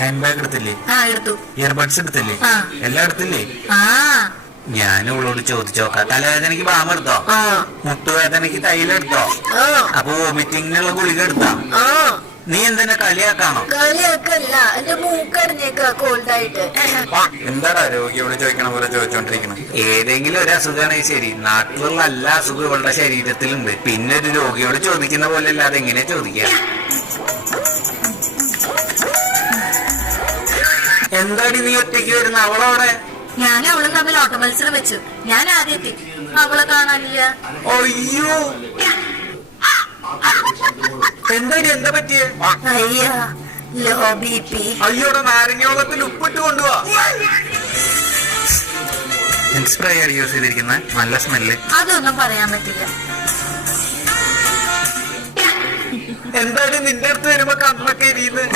Hand bag എടുത്തില്ലേ? എടുത്തു. Earbuds എടുത്തില്ലേ? എല്ലാം എടുത്തില്ലേ? ഞാൻ ഇവളോട് ചോദിച്ചോക്കാം. തലവേദനക്ക് ബാം എടുത്തോ? മുട്ടുവേദനക്ക് തൈലെടുത്തോ? അപ്പൊ വോമിറ്റിങ്ങിനുള്ള ഗുളിക എടുത്തോ? നീ എന്തിനാ കളിയാക്കാണോ? കളിയാക്കല്ല, എന്റെ മൂക്കടഞ്ഞേക്കാ കോൾഡായിട്ട്. എന്താടാ രോഗിയോട് ചോദിക്കണ പോലെ ചോദിച്ചോണ്ടിരിക്കണം? ഏതെങ്കിലും ഒരു അസുഖമാണെങ്കിൽ ശരി, നാട്ടിലുള്ള എല്ലാ അസുഖവും ഇവളുടെ ശരീരത്തിലുണ്ട്. പിന്നെ ഒരു രോഗിയോട് ചോദിക്കുന്ന പോലെ അല്ലാതെ എങ്ങനെയാ ചോദിക്കുക? എന്താടി നീ ഒറ്റയ്ക്ക് വരുന്ന? അവളവിടെ? ഞാൻ അവളും തമ്മിൽ ഓട്ട മത്സരം വെച്ചു. ഞാൻ ആദ്യം എത്തി, അവളെ കാണാനില്ല. അയ്യോ, എന്താടി? എന്താ പറ്റിയേ? അയ്യാ, ലോ BP. അയ്യോടെ നാരങ്ങ വെള്ളത്തിൽ ഉപ്പിട്ട് കൊണ്ടുപോവാ. സ്പ്രേ ആണ് യൂസ് ചെയ്തിരിക്കുന്നത്. നല്ല സ്മെല്ല്. അതൊന്നും പറയാൻ പറ്റില്ല. എന്താടി നിന്റെ അടുത്ത് വരുമ്പോ കണ്ണൊക്കെ എരിയുന്നത്?